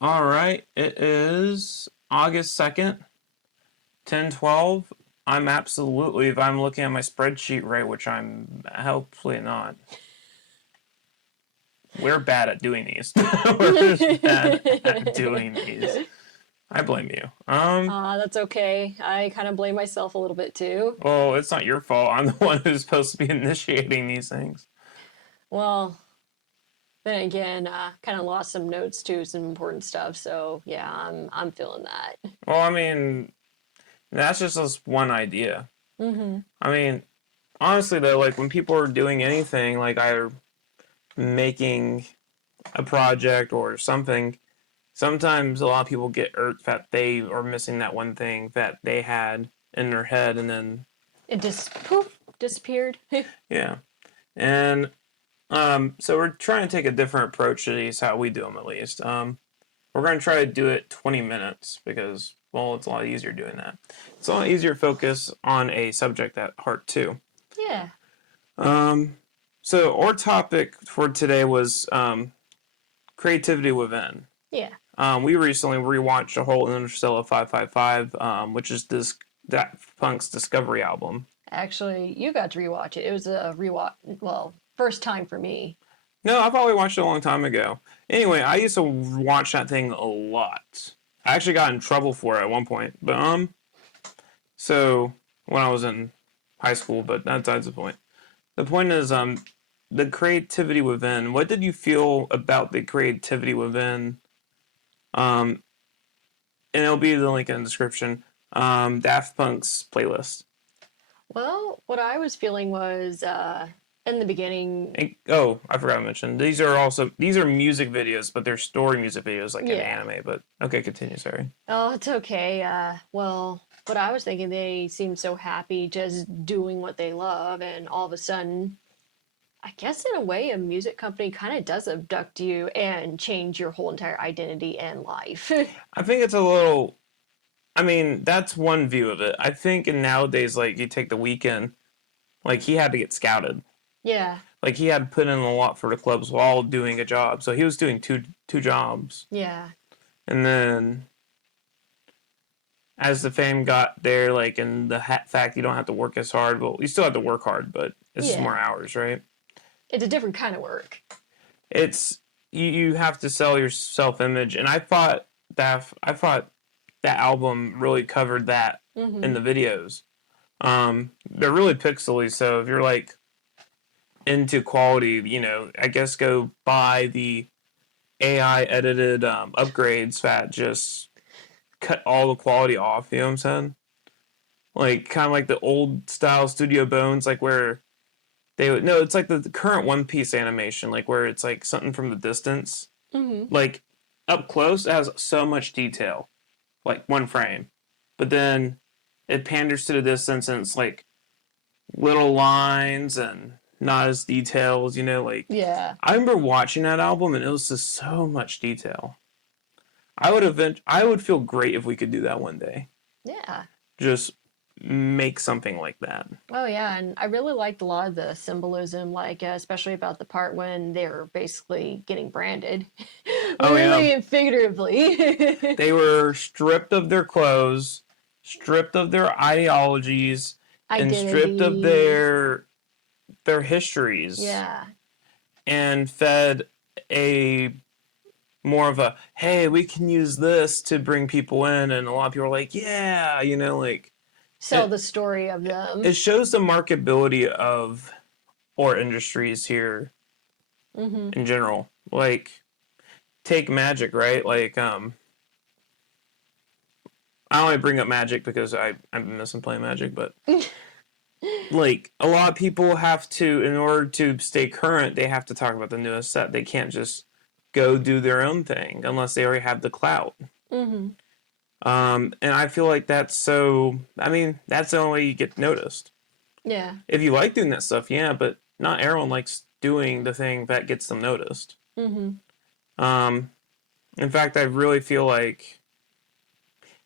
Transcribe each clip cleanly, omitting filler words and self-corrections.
All right, it is August 2nd, 10:12. I'm absolutely, if I'm looking at my spreadsheet right, which I'm hopefully not. We're bad at doing these. We're just bad at doing these. I blame you. That's okay. I kind of blame myself a little bit too. Well, it's not your fault. I'm the one who's supposed to be initiating these things. Well, then again, kind of lost some notes too, some important stuff. So yeah, I'm feeling that. Well, I mean, that's just this one idea. Mm-hmm. I mean, honestly though, like when people are doing anything, like either making a project or something, sometimes a lot of people get irked that they are missing that one thing that they had in their head, and then It just poof disappeared. yeah, and so we're trying to take a different approach to these, how we do them at least. We're going to try to do it 20 minutes because, well, it's a lot easier doing that. It's a lot easier to focus on a subject at heart too. Yeah. So our topic for today was creativity within. Yeah. We recently rewatched a whole Interstellar 555, which is this Daft Punk's Discovery album. Actually, you got to rewatch it. It was a rewatch. Well, first time for me. No, I probably watched it a long time ago. Anyway, I used to watch that thing a lot. I actually got in trouble for it at one point, but so when I was in high school, but that's the point. The point is, the creativity within. What did you feel about the creativity within? And it'll be the link in the description. Daft Punk's playlist. Well, what I was feeling was in the beginning. And, oh, I forgot to mention these are music videos, but they're story music videos like in Yeah. anime. But okay, continue. Sorry. Oh, it's okay. Well, what I was thinking, they seem so happy just doing what they love, and all of a sudden, I guess in a way, a music company kind of does abduct you and change your whole entire identity and life. I think it's a little. I mean, that's one view of it. I think in nowadays, like you take the weekend, like he had to get scouted. Yeah, Like he had to put in a lot for the clubs while doing a job. So he was doing two jobs, yeah, and then as the fame got there, like and the fact you don't have to work as hard. Well, you still have to work hard, but it's just yeah. more hours, right? It's a different kind of work. It's you have to sell your self image, and I thought that album really covered that Mm-hmm. in the videos. They're really pixely, so if you're like into quality, I guess go buy the AI edited upgrades that just cut all the quality off. You know what I'm saying? Like kind of like the old style Studio Bones, like where they would no, it's like the current One Piece animation, like where it's like something from the distance, Mm-hmm. like up close, it has so much detail, like one frame, but then it panders to the distance and it's like little lines and not as detailed. Like Yeah, I remember watching that album and it was just so much detail. I would feel great if we could do that one day. yeah. Just make something like that. Oh yeah, and I really liked a lot of the symbolism, like especially about the part when they're basically getting branded, Oh yeah, literally and figuratively. they were stripped of their clothes, stripped of their ideologies, and stripped of Identity. their histories, Yeah. and fed a more of a hey, we can use this to bring people in, and a lot of people are like, yeah, like Sell it. the story of them. It shows the marketability of our industries here Mm-hmm. in general. Like take magic, right? Like I only bring up magic because I've been missing playing magic, but like a lot of people have to, in order to stay current, they have to talk about the newest set. They can't just go do their own thing unless they already have the clout. Mm-hmm. And I feel like that's so. I mean, that's the only way you get noticed. Yeah. If you like doing that stuff, yeah, but not everyone likes doing the thing that gets them noticed. Mm-hmm. Um, in fact, I really feel like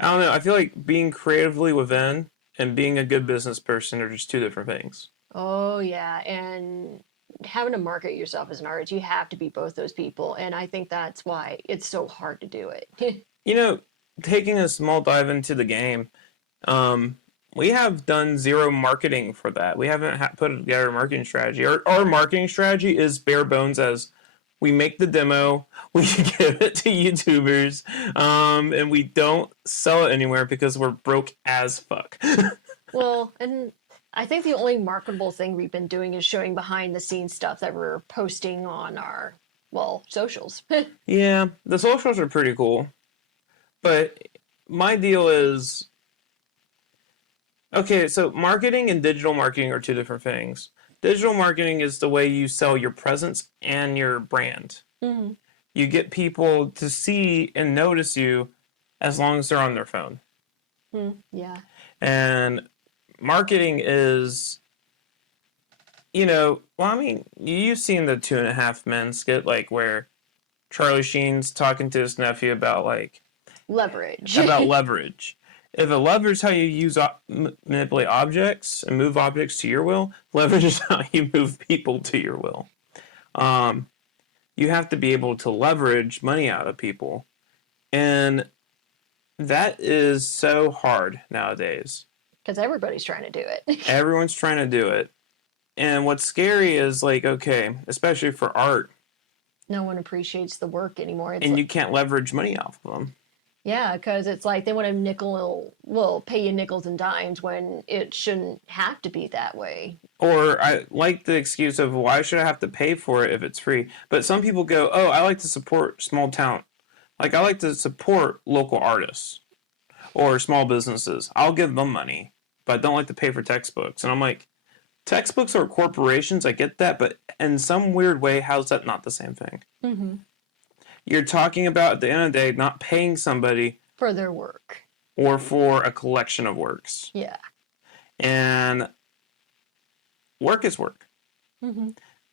I don't know. I feel like being creatively within and being a good business person are just two different things. Oh yeah, and having to market yourself as an artist, you have to be both those people, and I think that's why it's so hard to do it. You know, taking a small dive into the game, um, we have done zero marketing for that. We haven't put together a marketing strategy. Our marketing strategy is bare bones as we make the demo, we give it to YouTubers, and we don't sell it anywhere because we're broke as fuck. Well, and I think the only marketable thing we've been doing is showing behind the scenes stuff that we're posting on our, well, socials. Yeah, the socials are pretty cool, but my deal is okay, so marketing and digital marketing are two different things. Digital marketing is the way you sell your presence and your brand. Mhm. You get people to see and notice you as long as they're on their phone. Yeah. And marketing is, well, I mean, you've seen the 2.5 Men skit, like where Charlie Sheen's talking to his nephew about Leverage. about leverage. If a leverage is how you use manipulate objects and move objects to your will, leverage is how you move people to your will. You have to be able to leverage money out of people, and that is so hard nowadays. Because everybody's trying to do it. Everyone's trying to do it, and what's scary is okay, especially for art, No one appreciates the work anymore. It's and like, you can't leverage money off of them. yeah, because it's like they want to will pay you nickels and dimes when it shouldn't have to be that way. Or I like the excuse of why should I have to pay for it if it's free? But some people go, oh, I like to support small town. Like I like to support local artists or small businesses. I'll give them money, but I don't like to pay for textbooks. And I'm like, textbooks are corporations. I get that, but in some weird way, how's that not the same thing? Mm-hmm. You're talking about at the end of the day not paying somebody For their work. or for a collection of works. Yeah. And work is work. Mm-hmm.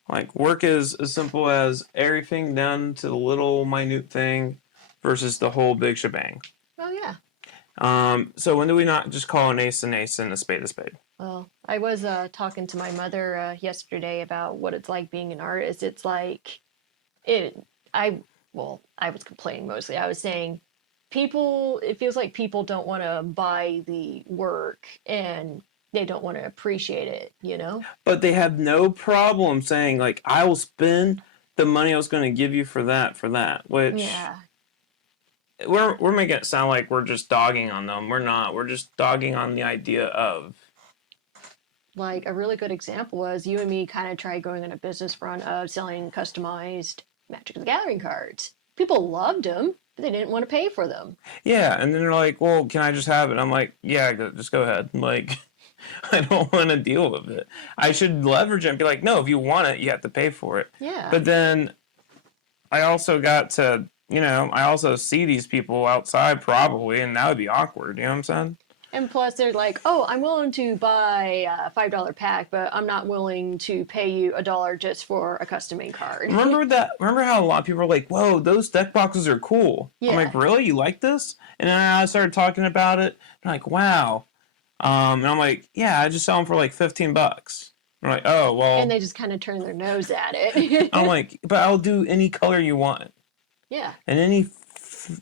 Like work is as simple as everything down to the little minute thing versus the whole big shebang. Oh yeah. So when do we not just call an ace and a spade a spade? Well, I was talking to my mother yesterday about what it's like being an artist. It's like it. I was complaining mostly. I was saying it feels like people don't want to buy the work and they don't want to appreciate it, you know? But they have no problem saying I will spend the money I was going to give you for that, which Yeah. we're making it sound like we're just dogging on them. We're not. We're just dogging on the idea of. Like a really good example was you and me kind of tried going on a business front of selling customized Magic the Gathering cards. People loved them, but they didn't want to pay for them. Yeah, and then they're like, well, can I just have it? I'm like, yeah, just go ahead. I don't want to deal with it. I should leverage it and be like, no, if you want it, you have to pay for it. Yeah. But then I also got to, I also see these people outside probably, and that would be awkward. You know what I'm saying? And plus, they're like, oh, I'm willing to buy a $5 pack, but I'm not willing to pay you $1 just for a custom made card. Remember that? Remember how a lot of people are like, whoa, those deck boxes are cool. Yeah. I'm like, really? You like this? And then I started talking about it. And I'm like, wow. And I'm like, yeah, I just sell them for like $15. I'm like, oh, well. And they just kind of turn their nose at it. I'm like, but I'll do any color you want. Yeah. And any,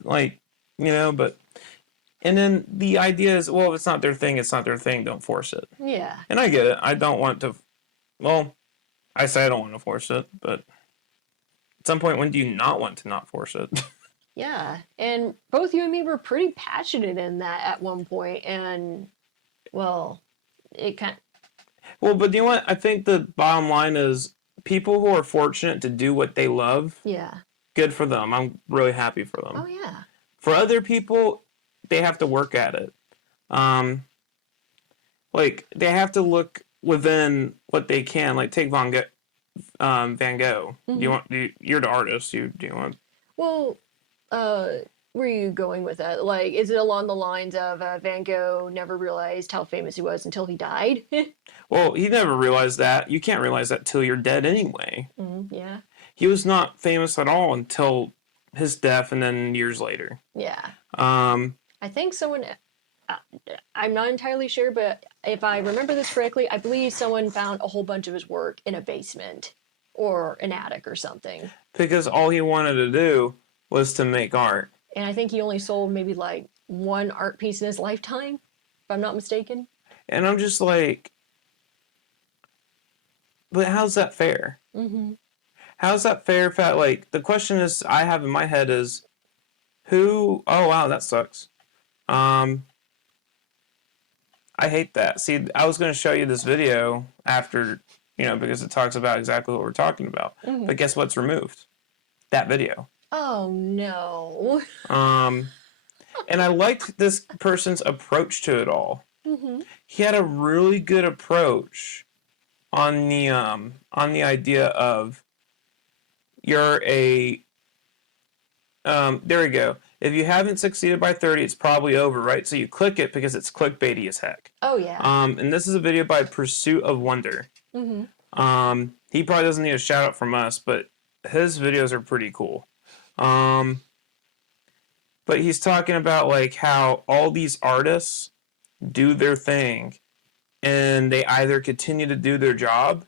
but. And then the idea is, well, if it's not their thing, it's not their thing. Don't force it. Yeah. And I get it. I don't want to, well, I say I don't want to force it, but at some point, when do you not want to not force it? Yeah. And both you and me were pretty passionate in that at one point, and, well, it kind of... Well, but you know what? I think the bottom line is people who are fortunate to do what they love, Yeah. good for them. I'm really happy for them. Oh, yeah. For other people, they have to work at it. They have to look within what they can. Like take Van Gogh. Mm-hmm. You're the artist. Do you want? Well, where are you going with that? Like, is it along the lines of Van Gogh never realized how famous he was until he died? Well, he never realized that. You can't realize that till you're dead anyway. Yeah. He was not famous at all until his death, and then years later. Yeah. I think someone, I'm not entirely sure, but if I remember this correctly, I believe someone found a whole bunch of his work in a basement. or an attic or something. Because all he wanted to do was to make art. And I think he only sold maybe like one art piece in his lifetime, if I'm not mistaken. And I'm just like, but how's that fair? Mm-hmm. How's that fair if that, like, the question is I have in my head is who, oh wow, that sucks. I hate that. See, I was going to show you this video after, because it talks about exactly what we're talking about. Mm-hmm. But guess what's removed? That video. Oh no. And I liked this person's approach to it all. Mm-hmm. He had a really good approach on the idea of you're a there we go. If you haven't succeeded by 30, it's probably over, right? So you click it because it's clickbaity as heck. Oh yeah. And this is a video by Pursuit of Wonder. Mm-hmm. He probably doesn't need a shout out from us, but his videos are pretty cool. But he's talking about like how all these artists do their thing and they either continue to do their job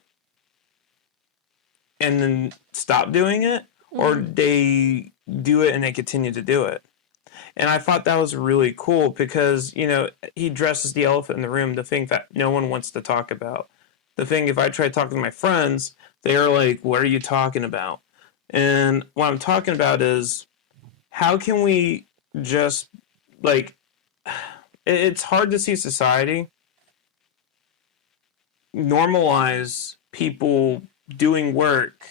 and then stop doing it, or they do it and they continue to do it. And I thought that was really cool because, he dresses the elephant in the room, the thing that no one wants to talk about. The thing, if I try talking to my friends, they're like, what are you talking about? And what I'm talking about is, how can we just, like, it's hard to see society normalize people doing work,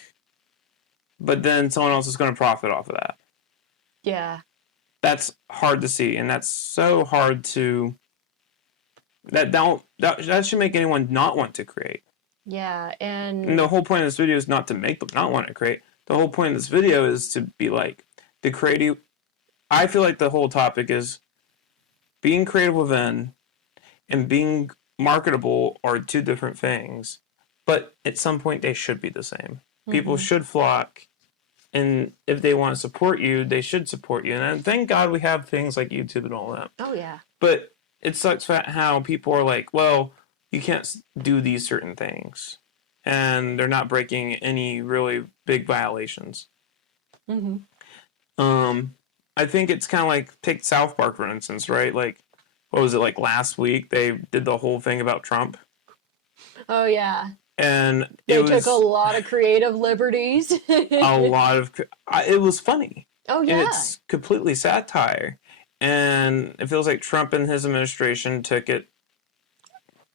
but then someone else is going to profit off of that. Yeah. That's hard to see, and that's so hard to that should make anyone not want to create. Yeah, And the whole point of this video is not to make them not want to create. The whole point of this video is to be like the creative. I feel like the whole topic is being creative within and being marketable are two different things, but at some point they should be the same. People should flock, and if they want to support you, they should support you. And thank God we have things like YouTube and all that. Oh yeah. But it sucks how people are like, well, you can't do these certain things, and they're not breaking any really big violations. Mm-hmm. I think it's kind of like, take South Park for instance, right? Like, what was it, like last week they did the whole thing about Trump, Oh yeah. and They it was took a lot of creative liberties. a lot of it was funny. Oh And yeah. it's completely satire, and it feels like Trump and his administration took it.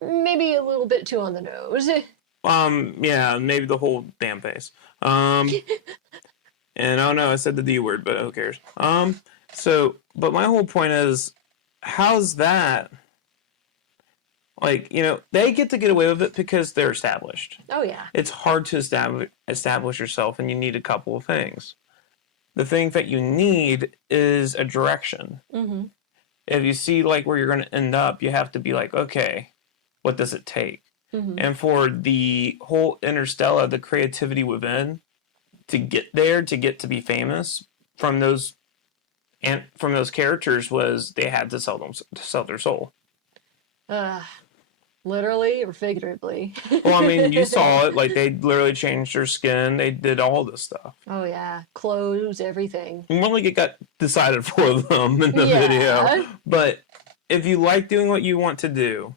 Maybe a little bit too on the nose. Yeah, maybe the whole damn face. And I don't know, I said the D word, but who cares? But my whole point is, how's that? Like, they get to get away with it because they're established. Oh yeah. It's hard to establish yourself, and you need a couple of things. The thing that you need is a direction. Mm-hmm. If you see like where you're going to end up, you have to be like, okay, what does it take? Mm-hmm. And for the whole Interstellar, the creativity within, to get there, to get to be famous from those characters, was they had to sell their soul. Literally or figuratively. Well, I mean, you saw it. Like, they literally changed their skin. They did all this stuff. Oh yeah, clothes, everything. More like it got decided for them in the Yeah. video. But if you like doing what you want to do,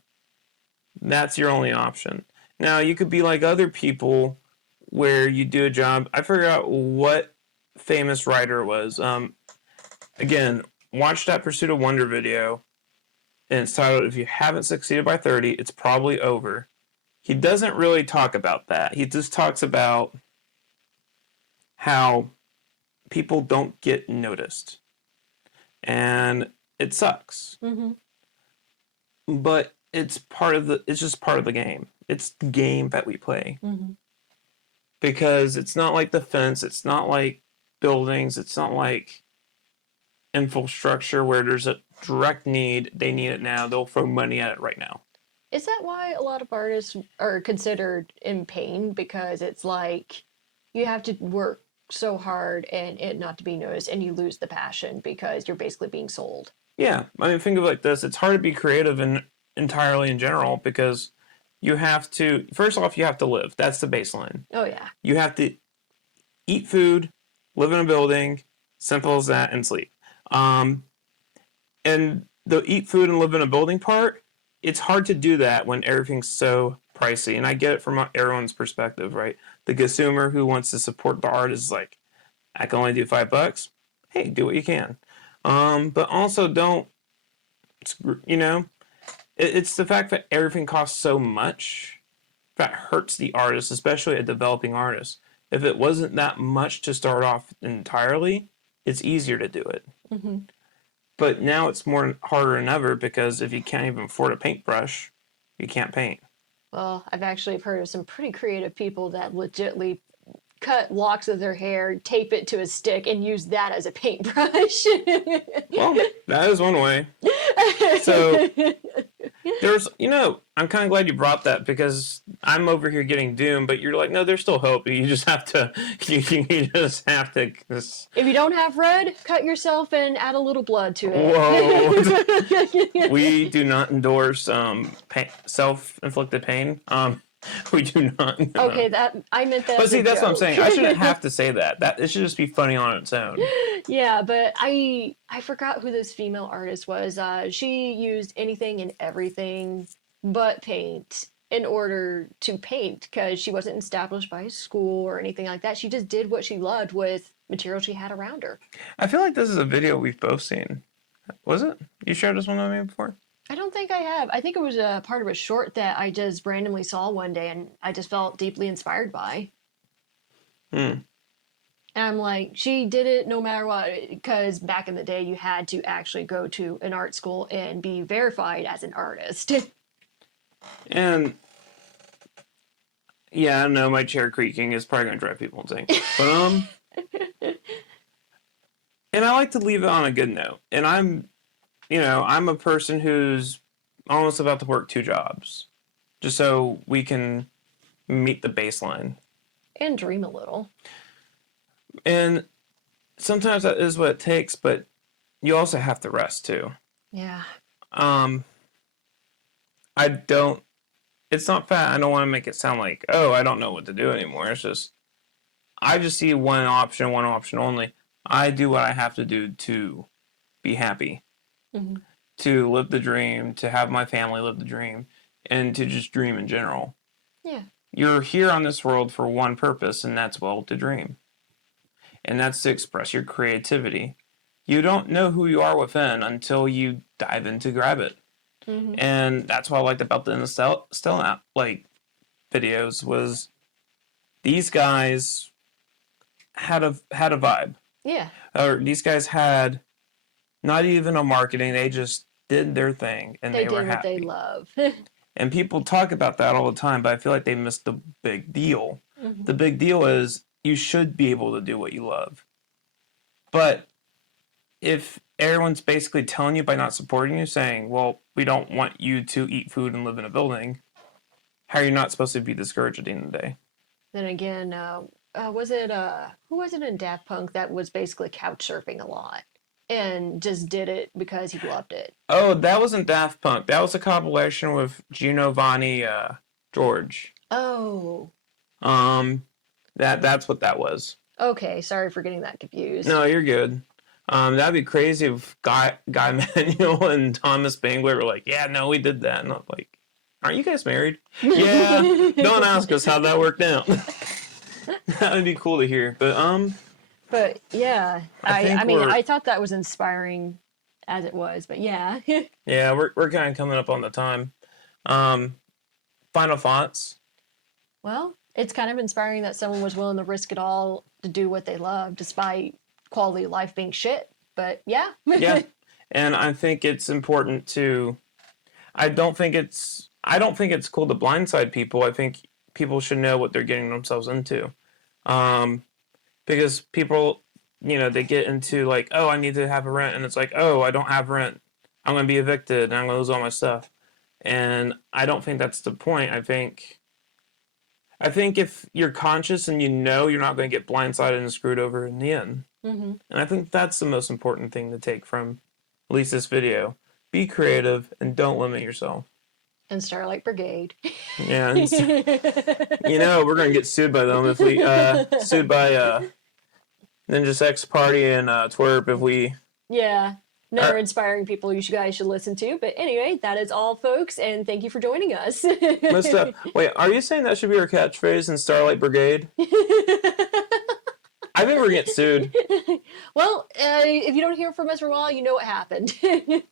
that's your only option. Now, you could be like other people where you do a job. I forgot what famous writer it was. Again, watch that Pursuit of Wonder video. And it's titled, If You Haven't Succeeded by 30, It's Probably Over. He doesn't really talk about that. He just talks about how people don't get noticed. And it sucks. Mm-hmm. But it's just part of the game. It's the game that we play. Mm-hmm. Because it's not like the fence, it's not like buildings, it's not like infrastructure where there's a direct need, they need it now, they'll throw money at it right now. Is that why a lot of artists are considered in pain? Because it's like you have to work so hard and it not to be noticed, and you lose the passion because you're basically being sold. Yeah, I mean, think of it like this. It's hard to be creative and entirely in general because you have to, first off, you have to live. That's the baseline. Oh yeah. You have to eat food, live in a building, simple as that, and sleep. Um, and the eat food and live in a building part, it's hard to do that when everything's so pricey. And I get it from everyone's perspective, right? The consumer who wants to support the art is like, I can only do $5. Hey, do what you can. But also don't, you know, it's the fact that everything costs so much that hurts the artist, especially a developing artist. If it wasn't that much to start off entirely, it's easier to do it. Hmm. But now it's more harder than ever because if you can't even afford a paintbrush, you can't paint. Well, I've actually heard of some pretty creative people that legitly cut locks of their hair, tape it to a stick, and use that as a paintbrush. Well, that is one way. So there's, I'm kind of glad you brought that because I'm over here getting doomed, but you're like, no, there's still hope. You just have to, you just have to. If you don't have red, cut yourself and add a little blood to it. Whoa. We do not endorse self-inflicted pain. We do not. Okay, that I meant that. But see, that's what I'm saying. I shouldn't have to say that. That it should just be funny on its own. Yeah, but I forgot who this female artist was. She used anything and everything but paint in order to paint because she wasn't established by a school or anything like that. She just did what she loved with material she had around her. I feel like this is a video we've both seen. Was it? You shared this one with me before? I don't think I have. I think it was a part of a short that I just randomly saw one day and I just felt deeply inspired by. Hmm. And I'm like, she did it no matter what, because back in the day, you had to actually go to an art school and be verified as an artist. And yeah, I know my chair creaking is probably gonna drive people insane. But and I like to leave it on a good note. And I'm a person who's almost about to work 2 jobs, just so we can meet the baseline. And dream a little. And sometimes that is what it takes, but you also have to rest too. Yeah. I don't. It's not fat. I don't want to make it sound like, oh, I don't know what to do anymore. It's just, I just see one option only. I do what I have to do to be happy, Hmm. to live the dream, to have my family live the dream, and to just dream in general. Yeah. You're here on this world for one purpose, and that's, well, to dream. And that's to express your creativity. You don't know who you are within until you dive in to grab it. Hmm. And that's what I liked about the Stella videos was these guys had a vibe. Yeah. Or these guys had not even a marketing, they just did their thing and They they were did what happy. they love. And people talk about that all the time, but I feel like they missed the big deal. Hmm. The big deal is you should be able to do what you love. But if everyone's basically telling you by not supporting you, saying, well, we don't want you to eat food and live in a building, how are you not supposed to be discouraged at the end of the day? Then again, was it who was it in Daft Punk that was basically couch surfing a lot and just did it because he loved it? Oh, that wasn't Daft Punk. That was a compilation with Giovanni George. Oh. That's what that was. Okay, sorry for getting that confused. No, you're good. That'd be crazy if Guy Manuel and Thomas Bangler were like, yeah, no, we did that. And I'm like, aren't you guys married? Yeah, don't ask us how that worked out. That would be cool to hear. But yeah, I mean, I thought that was inspiring as it was, but yeah. Yeah, we're kind of coming up on the time. Final thoughts? Well, it's kind of inspiring that someone was willing to risk it all to do what they love, despite quality of life being shit. But yeah. Yeah, and I think it's important to. I don't think it's cool to blindside people. I think people should know what they're getting themselves into, because people, they get into like, oh, I need to have a rent, and it's like, oh, I don't have rent, I'm gonna be evicted, and I'm gonna lose all my stuff, and I don't think that's the point. I think if you're conscious and you're not going to get blindsided and screwed over in the end. Hmm. And I think that's the most important thing to take from at least this video. Be creative and don't limit yourself. And Starlight Brigade. Yeah, and we're gonna get sued by them if we sued by Ninja Sex Party and Twerp if we. Yeah. Uh, Another inspiring people you guys should listen to. But anyway, that is all, folks, and thank you for joining us. Messed up. Wait, are you saying that should be our catchphrase in Starlight Brigade? I think we're getting sued. Well, if you don't hear from us for a while, you know what happened.